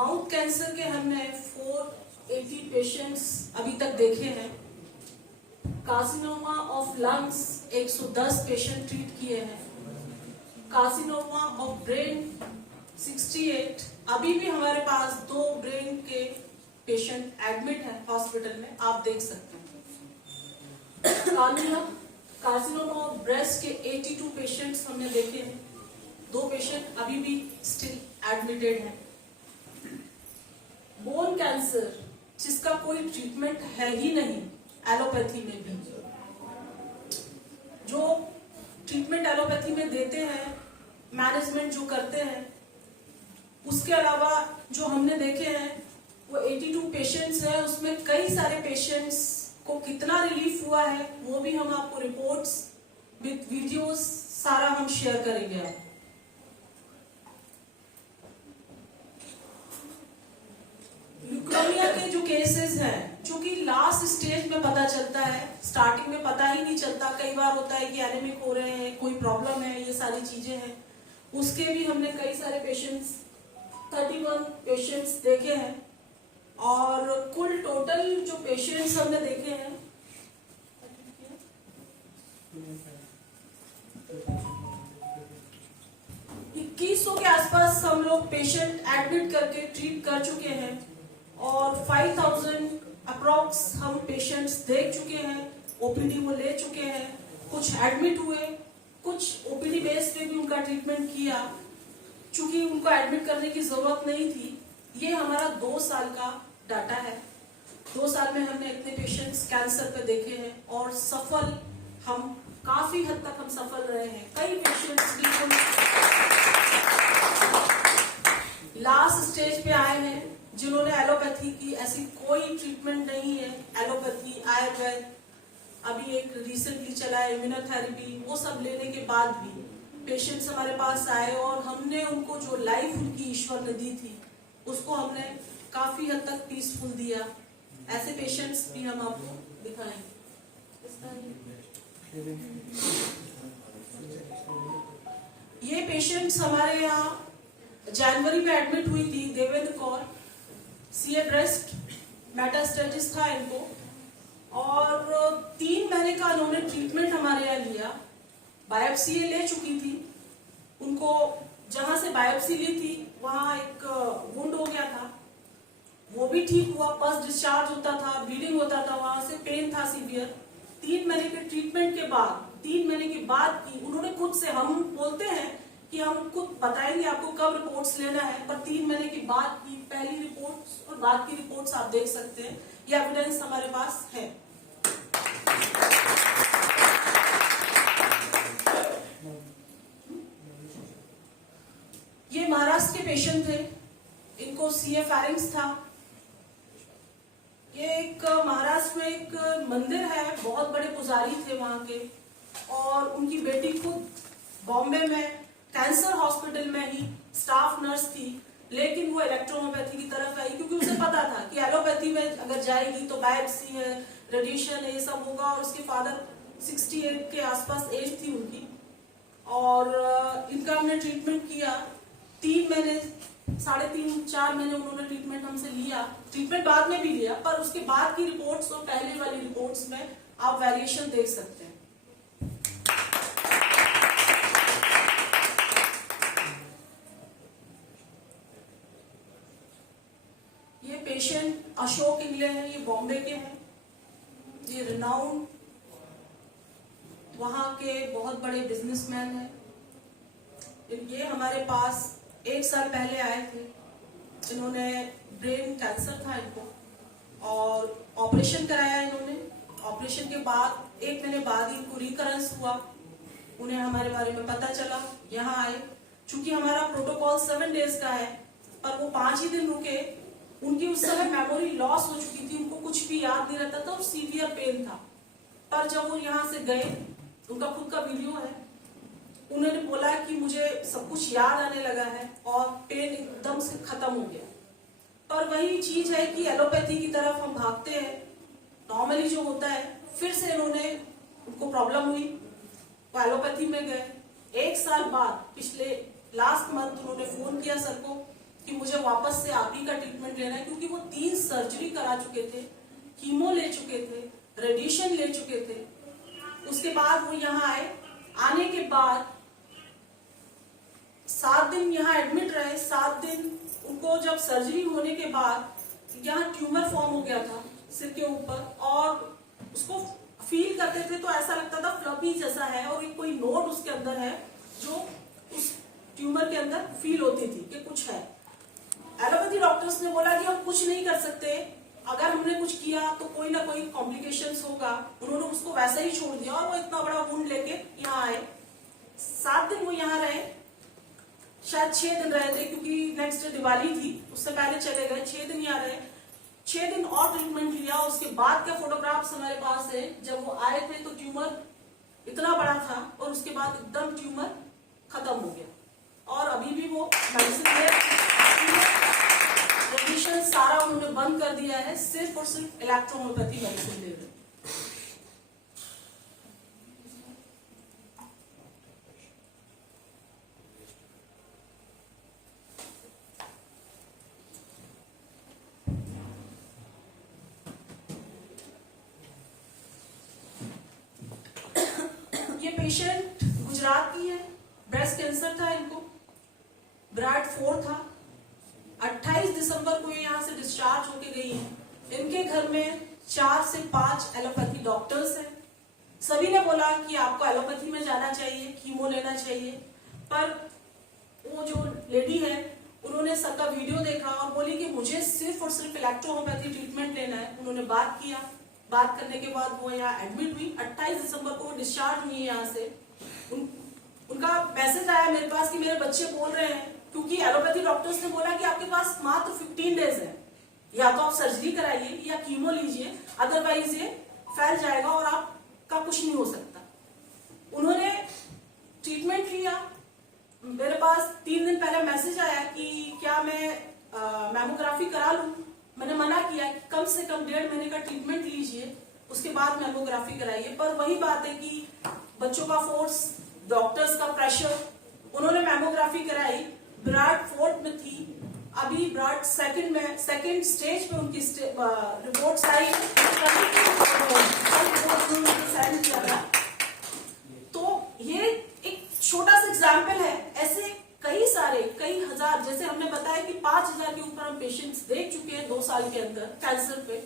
Mouth cancer के हमने 480 patients अभी तक देखे हैं। Carcinoma of lungs 110 patient treat किए हैं। Carcinoma of brain 68। अभी भी हमारे पास 2 ब्रेन के पेशेंट एडमिट है हॉस्पिटल में, आप देख सकते हैं। कार्सिनोमा ऑफ ब्रेस्ट के 82 पेशेंट्स हमने देखे हैं। 2 पेशेंट अभी भी स्टिल एडमिटेड हैं। बोन कैंसर जिसका कोई ट्रीटमेंट है ही नहीं, एलोपैथी में भी जो ट्रीटमेंट एलोपैथी में देते हैं, मैनेजमेंट जो करते हैं, उसके अलावा जो हमने देखे हैं वो 82 पेशेंट्स हैं। उसमें कई सारे पेशेंट्स को कितना रिलीफ हुआ है वो भी हम आपको रिपोर्ट्स विद वीडियोस सारा हम शेयर करेंगे। आप ल्यूकेमिया के जो केसेस हैं, जो कि लास्ट स्टेज में पता चलता है, स्टार्टिंग में पता ही नहीं चलता। कई बार होता है कि एनीमिक हो रहे हैं, कोई प्रॉब्लम है, ये सारी चीजें हैं। उसके भी हमने कई सारे पेशेंट्स 31 पेशेंट्स देखे हैं और कुल टोटल जो पेशेंट्स हमने देखे हैं 2100 के आसपास हम लोग पेशेंट एडमिट करके ट्रीट कर चुके हैं और 5000 अप्रॉक्स हम पेशेंट्स देख चुके हैं। ओपीडी वो ले चुके हैं, कुछ एडमिट हुए, कुछ ओपीडी बेस पे भी उनका ट्रीटमेंट किया। चूंकि उनको एडमिट करने की जरूरत नहीं थी। ये हमारा 2 साल का डाटा है। 2 साल में हमने इतने पेशेंट्स कैंसर पे देखे हैं और सफल हम काफी हद तक हम सफल रहे हैं। कई पेशेंट्स बिल्कुल लास्ट स्टेज पे आए हैं जिन्होंने एलोपैथी की ऐसी कोई ट्रीटमेंट नहीं है। एलोपैथी, आयुर्वेद, अभी एक रिसेंटली चला है इम्यूनोथेरेपी, वो सब लेने के बाद भी पेशेंट्स हमारे पास आए और हमने उनको जो लाइफ उनकी ईश्वर ने दी थी उसको हमने काफी हद तक पीसफुल दिया। ऐसे पेशेंट्स भी हम आपको दिखाएंगे। ये पेशेंट्स हमारे यहाँ जनवरी में एडमिट हुई थी। Devendra Kaur, CA breast metastasis था इनको और 3 महीने का उन्होंने ट्रीटमेंट हमारे यहाँ लिया। बायोप्सी ये ले चुकी थी। उनको जहां से बायोप्सी ली थी वहां एक वुंड हो गया था, वो भी ठीक हुआ। पस डिस्चार्ज होता था, ब्लीडिंग होता था, वहां से पेन था सीवियर। 3 महीने के ट्रीटमेंट के बाद, 3 महीने के बाद की उन्होंने खुद से, हम बोलते हैं कि हम खुद बताएंगे आपको कब रिपोर्ट्स लेना है, पर 3 महीने के बाद की पहली रिपोर्ट्स और बाद की रिपोर्ट्स आप देख सकते हैं। ये एविडेंस हमारे पास है। ये महाराष्ट्र के पेशेंट थे, इनको सीए फेरिंग्स था। ये एक महाराष्ट्र में एक मंदिर है, बहुत बड़े पुजारी थे वहां के और उनकी बेटी खुद बॉम्बे में कैंसर हॉस्पिटल में ही स्टाफ नर्स थी, लेकिन वो इलेक्ट्रोहोम्योपैथी की तरफ आई क्योंकि उसे पता था कि एलोपैथी में अगर जाएगी तो बायोप्सी है, रेडिएशन है, ये सब होगा। और उसके फादर 68 के आसपास एज थी उनकी और इनका हमने ट्रीटमेंट किया। 3 महीने, 3.5-4 महीने उन्होंने ट्रीटमेंट हमसे लिया। ट्रीटमेंट बाद में भी लिया, पर उसके बाद की रिपोर्ट्स और पहले वाली रिपोर्ट्स में आप वेरिएशन देख सकते हैं। ये पेशेंट अशोक इंगले हैं, ये बॉम्बे के हैं। ये रिनाउंड वहां के बहुत बड़े बिजनेसमैन हैं। ये हमारे पास 1 साल पहले आए थे। इन्होंने ब्रेन कैंसर था इनको और ऑपरेशन कराया इन्होंने। ऑपरेशन के बाद 1 महीने बाद इनको रिकरेंस हुआ। उन्हें हमारे बारे में पता चला, यहाँ आए। चूंकि हमारा प्रोटोकॉल 7 डेज का है, पर वो 5 ही दिन रुके। उनकी उस समय मेमोरी लॉस हो चुकी थी, उनको कुछ भी याद नहीं रहता था और सीवियर पेन था। पर जब वो यहाँ से गए, उनका खुद का वीडियो है, उन्होंने बोला कि मुझे सब कुछ याद आने लगा है और पेन एकदम से खत्म हो गया। पर वही चीज है कि एलोपैथी की तरफ हम भागते हैं। नॉर्मली जो होता है, फिर से उनको प्रॉब्लम हुई, वो एलोपैथी में गए। 1 साल बाद, पिछले लास्ट मंथ उन्होंने फोन किया सर को कि मुझे वापस से आप ही का ट्रीटमेंट लेना है, क्योंकि वो 3 सर्जरी करा चुके थे, कीमो ले चुके थे, रेडिएशन ले चुके थे। उसके बाद वो यहाँ आए। आने के बाद 7 दिन यहाँ एडमिट रहे। 7 दिन उनको जब सर्जरी होने के बाद यहाँ ट्यूमर फॉर्म हो गया था सिर के ऊपर, और उसको फील करते थे तो ऐसा लगता था फ्लफी जैसा है और एक कोई नोट उसके अंदर है जो उस ट्यूमर के अंदर फील होती थी कि कुछ है। एलोपैथी डॉक्टर्स ने बोला कि हम कुछ नहीं कर सकते, अगर हमने कुछ किया तो कोई ना कोई कॉम्प्लिकेशंस होगा। उन्होंने उसको वैसा ही छोड़ दिया और वो इतना बड़ा वुंड लेके यहाँ आए। 7 दिन वो यहाँ रहे, शायद 6 दिन रहे थे क्योंकि नेक्स्ट डे दिवाली थी, उससे पहले चले गए। 6 दिन यहाँ रहे, 6 दिन और ट्रीटमेंट लिया। उसके बाद के फोटोग्राफ्स हमारे पास है। जब वो आए थे तो ट्यूमर इतना बड़ा था और उसके बाद एकदम ट्यूमर खत्म हो गया और अभी भी वो मेडिसिन ले, रेडिएशन सारा उन्होंने बंद कर दिया है, सिर्फ और सिर्फ इलेक्ट्रोहोम्योपैथी मेडिसिन ले रहे हैं। ये पेशेंट गुजरात की है, ब्रेस्ट कैंसर था इनको, ब्राड 4 था। 28 दिसंबर को ये यहाँ से डिस्चार्ज होके गई है। इनके घर में 4 से 5 एलोपैथी डॉक्टर्स हैं। सभी ने बोला कि आपको एलोपैथी में जाना चाहिए, कीमो लेना चाहिए, पर वो जो लेडी है उन्होंने सबका वीडियो देखा और बोली कि मुझे सिर्फ और सिर्फ इलेक्ट्रोहोम्योपैथी ट्रीटमेंट लेना है। उन्होंने बात किया, बात करने के बाद वो यहाँ एडमिट हुई। 28 दिसंबर को वो डिस्चार्ज हुई है यहाँ से। उनका मैसेज आया मेरे पास कि मेरे बच्चे बोल रहे हैं, क्योंकि एलोपैथी डॉक्टर्स ने बोला कि आपके पास मात्र 15 डेज है, या तो आप सर्जरी कराइए या कीमो लीजिए, अदरवाइज ये फैल जाएगा और आपका कुछ नहीं हो सकता। उन्होंने ट्रीटमेंट लिया। मेरे पास 3 दिन पहले मैसेज आया कि क्या मैं मैमोग्राफी करा लूं। मैंने मना किया कि कम से कम 1.5 महीने का ट्रीटमेंट लीजिए, उसके बाद मैमोग्राफी कराइए। पर वही बात है कि बच्चों का फोर्स, डॉक्टर्स का प्रेशर, उन्होंने मैमोग्राफी कराई। ब्राड 4 में थी, अभी ब्राड 2nd में, 2nd स्टेज पे उनकी रिपोर्ट्स आई। तो ये एक छोटा सा एग्जाम्पल है। ऐसे कई सारे, कई हजार, जैसे हमने बताया कि 5000 के ऊपर हम पेशेंट्स देख चुके हैं 2 साल के अंदर कैंसर पे।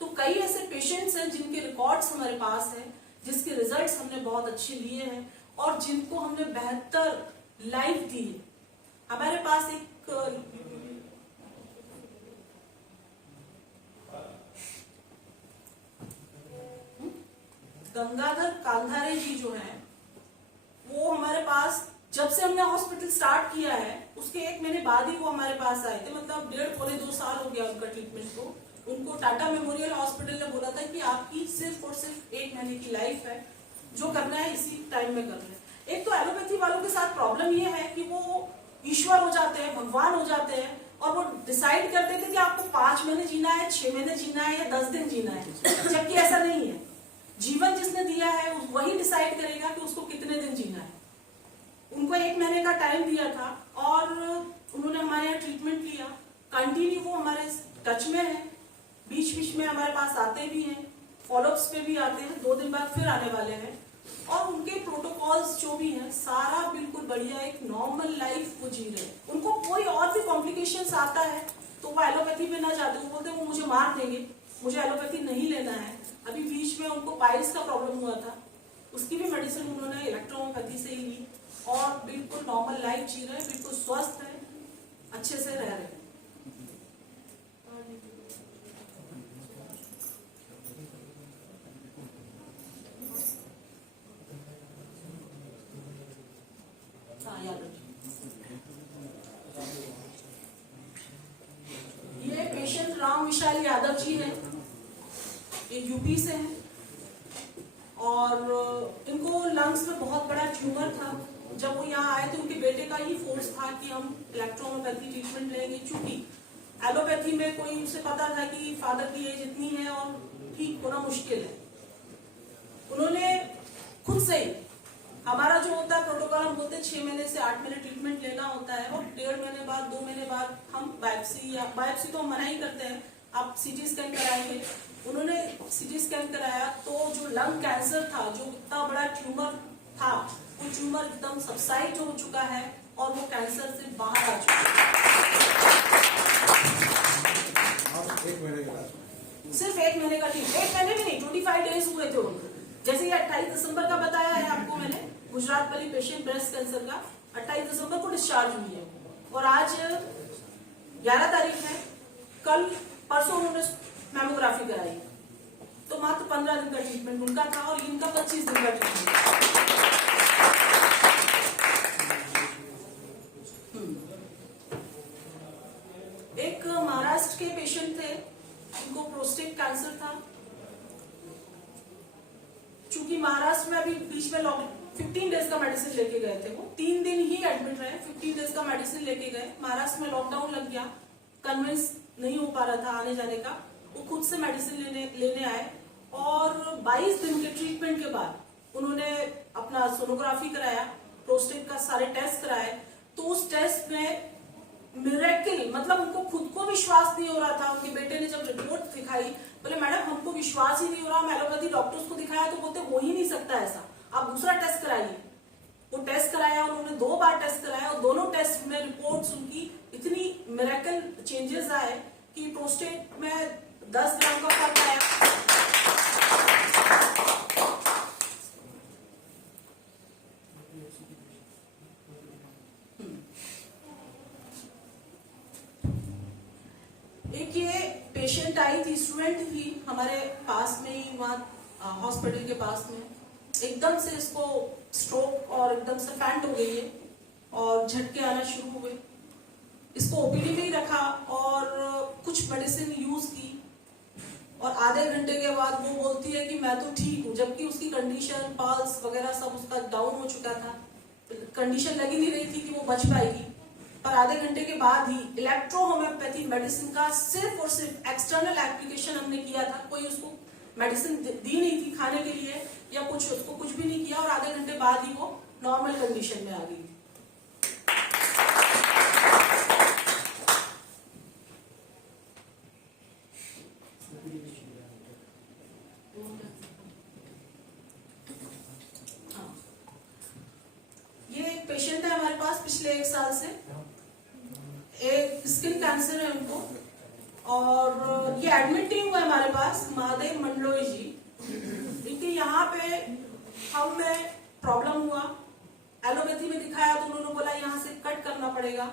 तो कई ऐसे पेशेंट्स हैं जिनके रिकॉर्ड्स हमारे पास हैं, जिसके रिजल्ट्स हमने बहुत अच्छे लिए हैं और जिनको हमने बेहतर लाइफ दी है। हमारे पास एक गंगाधर कांधारे जी जो है, वो हमारे पास जब से हमने हॉस्पिटल स्टार्ट किया है उसके 1 महीने बाद ही वो हमारे पास आए थे। मतलब 1.5-2 साल हो गया उनका ट्रीटमेंट को। उनको टाटा मेमोरियल हॉस्पिटल ने बोला था कि आपकी सिर्फ और सिर्फ 1 महीने की लाइफ है, जो करना है इसी टाइम में कर रहे हैं। एक तो एलोपैथी वालों के साथ प्रॉब्लम ये है कि वो ईश्वर हो जाते हैं, भगवान हो जाते हैं, और वो डिसाइड करते थे कि आपको 5 महीने जीना है, 6 महीने जीना है या 10 दिन जीना है, जबकि ऐसा नहीं है। जीवन जिसने दिया है वही डिसाइड करेगा कि उसको कितने दिन जीना है। उनको 1 महीने का टाइम दिया था और उन्होंने हमारे यहाँ ट्रीटमेंट लिया। कंटिन्यू वो हमारे टच में है, बीच बीच में हमारे पास आते भी हैं, फॉलोअप्स पे भी आते हैं, 2 दिन बाद फिर आने वाले हैं। और उनके प्रोटोकॉल्स जो भी हैं सारा बिल्कुल बढ़िया, एक नॉर्मल लाइफ वो जी रहे हैं। उनको कोई और भी कॉम्प्लिकेशंस आता है तो वो एलोपैथी में ना जाते, वो बोलते हैं वो मुझे मार देंगे, मुझे एलोपैथी नहीं लेना है। अभी बीच में उनको पाइल्स का प्रॉब्लम हुआ था, उसकी भी मेडिसिन उन्होंने इलेक्ट्रोहोम्योपैथी से ही ली और बिल्कुल नॉर्मल लाइफ जी रहे हैं, बिल्कुल स्वस्थ है, अच्छे से रह रहे हैं। ये पेशेंट राम विशाल यादव जी हैं, ये यूपी से हैं और इनको लंग्स में बहुत बड़ा ट्यूमर था। जब वो यहाँ आए थे उनके बेटे का ही फोर्स था कि हम इलेक्ट्रोहोम्योपैथी ट्रीटमेंट लेंगे, चूंकि एलोपैथी में कोई उसे पता था कि फादर की एज इतनी है और ठीक होना मुश्किल है। उन्होंने खुद से ही हमारा जो होता है प्रोटोकॉल, हम बोलते हैं 6 महीने से 8 महीने ट्रीटमेंट लेना होता है, और 1.5 महीने बाद 2 महीने बाद हम बायोप्सी तो हम मना ही करते हैं, आप सीटी स्कैन कराएंगे। उन्होंने सीटी स्कैन कराया तो जो लंग कैंसर था, जो इतना बड़ा ट्यूमर था, वो ट्यूमर एकदम सबसाइड हो चुका है और वो कैंसर से बाहर आ चुका है। सिर्फ 1 महीने का ट्रीटमेंट, 1 महीने भी नहीं, 25 डेज हुए थे उनको। जैसे ये 28 दिसंबर का बताया है आपको मैंने, गुजरात वाली पेशेंट ब्रेस्ट कैंसर का 28 दिसंबर को डिस्चार्ज हुई है, और आज 11 तारीख है, कल परसों उन्होंने मैमोग्राफी कराई, तो मात्र 15 दिन का ट्रीटमेंट उनका था और इनका 25 दिन का ट्रीटमेंट। एक महाराष्ट्र के पेशेंट थे, उनको प्रोस्टेट कैंसर था। चूंकि महाराष्ट्र में अभी बीच में 15 डेज का मेडिसिन लेके गए थे, वो 3 दिन ही एडमिट रहे, 15 डेज का मेडिसिन लेके गए। महाराष्ट्र में लॉकडाउन लग गया, कन्विंस नहीं हो पा रहा था आने जाने का, वो खुद से मेडिसिन लेने आए, और 22 दिन के ट्रीटमेंट के बाद उन्होंने अपना सोनोग्राफी कराया, प्रोस्टेट का सारे टेस्ट कराए, तो उस टेस्ट में मिरेकल, मतलब उनको खुद को विश्वास नहीं हो रहा था। उनके बेटे ने जब रिपोर्ट दिखाई, बोले मैडम हमको विश्वास ही नहीं हो रहा, हम एलोपैथी डॉक्टर्स को दिखाया तो बोलते हो ही नहीं सकता ऐसा, आप दूसरा टेस्ट कराइए। वो टेस्ट कराया, उन्होंने 2 बार टेस्ट कराया, और दोनों टेस्ट में रिपोर्ट्स उनकी इतनी मिरेकल चेंजेस आए कि प्रोस्टेट में 10 ग्राम का फर्क आया। एक ये पेशेंट आई थी, स्टूडेंट थी, हमारे पास में ही, वहाँ हॉस्पिटल के पास में, एकदम से इसको स्ट्रोक और एकदम से फैंट हो गई है और झटके आना शुरू हुए। इसको ओपीडी में ही रखा और कुछ मेडिसिन यूज की, और आधे घंटे के बाद वो बोलती है कि मैं तो ठीक हूँ, जबकि उसकी कंडीशन, पल्स वगैरह सब उसका डाउन हो चुका था, कंडीशन लगी नहीं रही थी कि वो बच पाएगी। पर आधे घंटे के बाद ही इलेक्ट्रो होम्योपैथी मेडिसिन का सिर्फ और सिर्फ एक्सटर्नल एप्लीकेशन हमने किया था, कोई उसको मेडिसिन दी नहीं थी खाने के लिए या कुछ, उसको कुछ भी नहीं किया, और आधे घंटे बाद ही वो नॉर्मल कंडीशन में आ गई। ये एक पेशेंट है हमारे पास पिछले 1 साल से, एक स्किन कैंसर है उनको, और ये एडमिट नहीं हुआ हमारे पास, महादेव मंडलोई जी। देखिए यहाँ पे हमें प्रॉब्लम हुआ, एलोपैथी में दिखाया तो उन्होंने बोला यहाँ से कट करना पड़ेगा।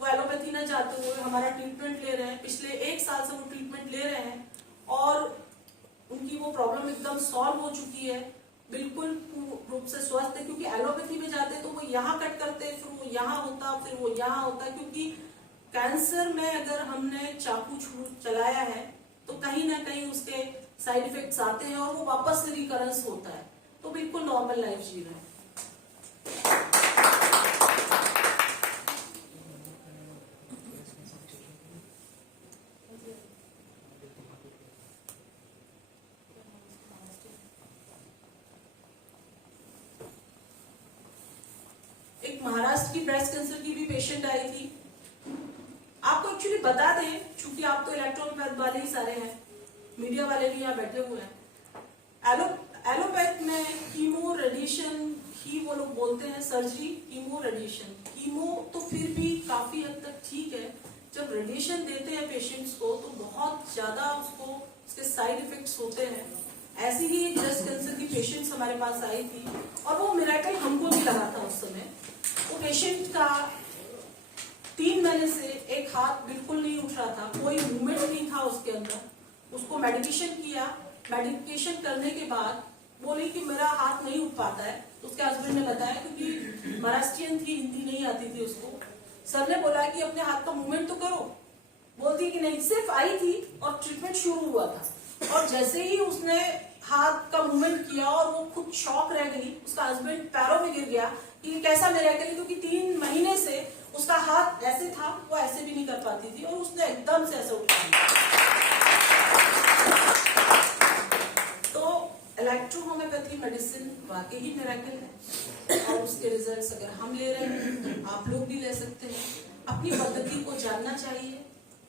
वो एलोपैथी न जाते हुए हमारा ट्रीटमेंट ले रहे हैं, पिछले 1 साल से वो ट्रीटमेंट ले रहे हैं, और उनकी वो प्रॉब्लम एकदम सॉल्व हो चुकी है, बिल्कुल रूप से स्वस्थ है। क्योंकि एलोपैथी में जाते तो वो यहाँ कट करते, फिर वो यहाँ होता, फिर वो यहाँ होता, क्योंकि कैंसर में अगर हमने चाकू चलाया है तो कहीं ना कहीं उसके साइड इफेक्ट्स आते हैं और वो वापस से रिकरेंस होता है, तो बिल्कुल नॉर्मल लाइफ जी रहे हैं। एक महाराष्ट्र की ब्रेस्ट कैंसर की भी पेशेंट आई थी। आपको एक्चुअली बता दें, चूंकि आप तो इलेक्ट्रोपैथ वाले ही सारे हैं, मीडिया वाले भी यहाँ बैठे हुए हैं, एलोपैथ में कीमो रेडिएशन ही वो लोग बोलते हैं, सर्जरी कीमो रेडिएशन। कीमो तो फिर भी काफी हद तक ठीक है, जब रेडिएशन देते हैं पेशेंट्स को तो बहुत ज्यादा उसके साइड इफेक्ट्स होते हैं। ऐसी ही एक ब्रेस्ट कैंसर की पेशेंट्स हमारे पास आई थी, और वो मिरेकल हमको भी लगा था उस समय। वो पेशेंट का 3 महीने से एक हाथ बिल्कुल नहीं उठ रहा था, कोई मूवमेंट नहीं था उसके अंदर। उसको मेडिकेशन किया, मेडिकेशन करने के बाद बोली कि मेरा हाथ नहीं उठ पाता है। उसके हस्बैंड ने बताया, क्योंकि महाराष्ट्रियन थी, हिंदी नहीं आती थी उसको, सर ने बोला कि अपने हाथ का मूवमेंट तो करो। बोलती कि नहीं, सिर्फ आई थी और ट्रीटमेंट शुरू हुआ था, और जैसे ही उसने हाथ का मूवमेंट किया और वो खुद शॉक रह गई, उसका हस्बैंड पैरों में गिर गया कि कैसा मिरेकल, क्योंकि 3 महीने से उसका हाथ ऐसे था, वो ऐसे भी नहीं कर पाती थी, और उसने एकदम से ऐसे उठा लिया। तो इलेक्ट्रो होम्योपैथी मेडिसिन वाकई ही मिरेकल है। और उसके रिजल्ट्स अगर हम ले रहे हैं आप लोग भी ले सकते हैं। अपनी पद्धति को जानना चाहिए,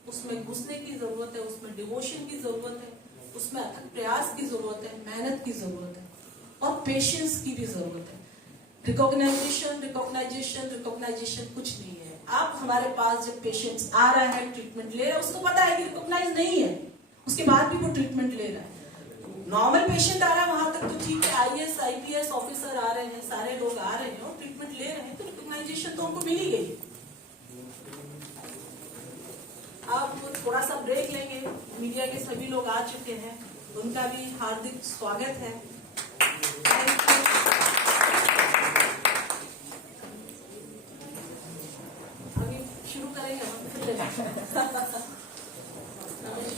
उसमें घुसने की जरूरत है, उसमें डिवोशन की जरूरत है, उसमें अथक प्रयास की जरूरत है, मेहनत की जरूरत है और पेशेंस की भी जरूरत है। रिकॉग्नाइजेशन कुछ नहीं है। आप हमारे पास जब पेशेंट्स आ रहा है ट्रीटमेंट ले रहा है, उसको पता है कि रिकॉग्नाइज नहीं है, उसके बाद भी वो ट्रीटमेंट ले रहा है। नॉर्मल पेशेंट आ रहा है वहां तक तो ठीक है, IAS IPS ऑफिसर आ रहे हैं, सारे लोग आ रहे हैं और ट्रीटमेंट ले रहे हैं, तो रिकॉग्नाइजेशन तो उनको मिल ही गई। अब थोड़ा सा ब्रेक लेंगे, मीडिया के सभी लोग आ चुके हैं, उनका भी हार्दिक स्वागत है। अभी शुरू करेंगे हम।